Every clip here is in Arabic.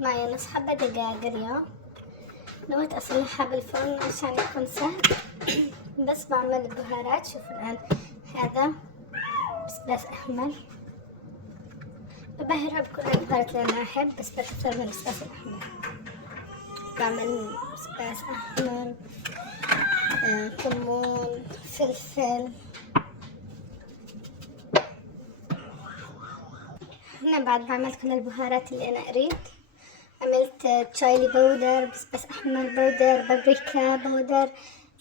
معي نص حبة دجاج اليوم. نويت أصلحها بالفرن عشان يكون سهل. بس بعمل البهارات. شوفوا الآن هذا بسباس أحمر، ببهرها بكل البهارات اللي أنا أحب، بس بكثر من البسباس الأحمر. بعمل بسباس أحمر، كمون، فلفل. هنا بعد بعمل كل البهارات اللي أنا أريد. عملت تشايلي بودر، بسباس أحمر بودر، بابريكا بودر،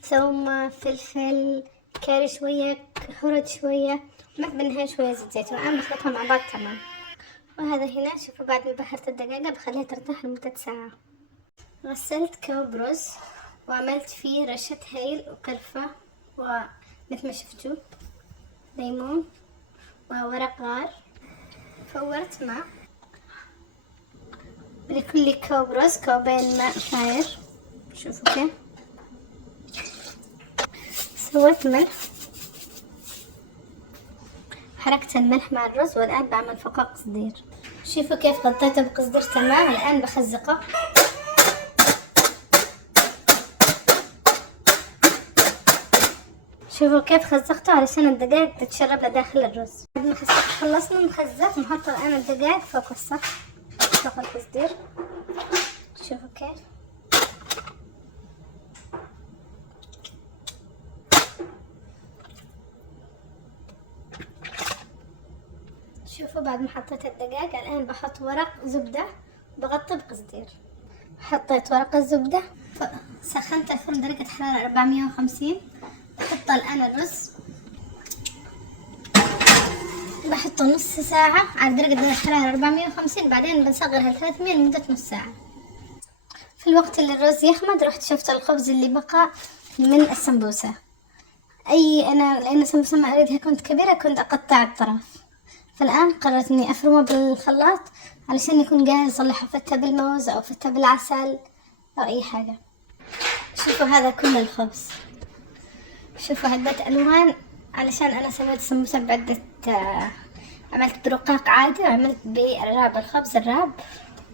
ثوم، فلفل، كاري شوية، هرد شوية، ومعت بالنهاية شوية زيت زيتون. الآن بخلطهم مع بعض تمام. وهذا هنا شوفوا بعد ما بهرت الدجاجة بخليها ترتاح لمدة ساعة. غسلت كوب رز وعملت فيه رشة هيل وقرفة ومثل ما شفتوا ليمون وورق غار. فورت ماء، لكل كوب رز كوبين ماء فاير. شوفوا كيف. سويت ملح، حركت الملح مع الرز، والآن بعمل فوقه قصدير. شوفوا كيف غطيته بقصدير تمام. الآن بخزقه. شوفوا كيف خزقته علشان الدجاج تتشرب لداخل الرز. بعد ما خلصنا نخزق، نحط الآن الدجاج فوق السطح فوق القصدير. شوفوا كيف. شوفوا بعد ما حطيت الدجاج الآن بحط ورق زبدة وبغطي بقصدير. حطيت ورق الزبدة، سخنت الفرن درجة حرارة 450. بحط الآن الرز، بحطه نص ساعة على درجة حرارة 450. بعدين بنصغرها ل 300 لمدة نص ساعة. في الوقت اللي الرز يخمد رحت شفت الخبز اللي بقى من السمبوسة. أنا لأن السمبوسة ما أريدها كنت كبيرة، كنت أقطع الطرف. فالآن قررت إني أفرمه بالخلاط علشان يكون جاهز أصلحه فتة بالموز أو فتة بالعسل أو أي حاجة. شوفوا هذا كل الخبز. شوفوا عدة ألوان علشان أنا سويت سمبوسة بعدة. عملت برقاق عادي، وعملت بالراب الخبز الراب،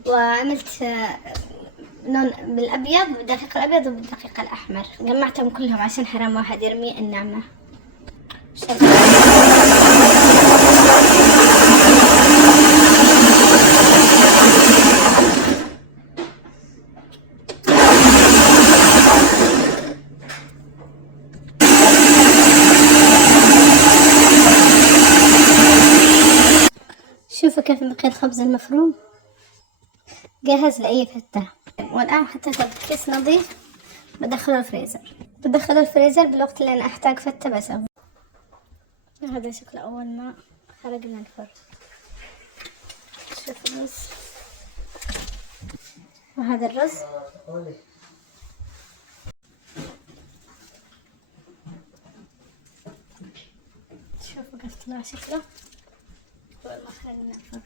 وعملت لون بالأبيض بالدقيق الأبيض وبالدقيق الأحمر. جمعتهم كلهم عشان حرام واحد يرمي النعمة. شوفوا كيف بقي الخبز المفروم جاهز لأي فتة. والآن حطيته بكيس نظيف، بدخله الفريزر بالوقت اللي أنا أحتاج فتة بسوي. هذا شكله أول ما خرج من الفرن. شوفوا الرز، وهذا الرز. شوفوا كيف طلع شكله أول ما خرج من الفرن.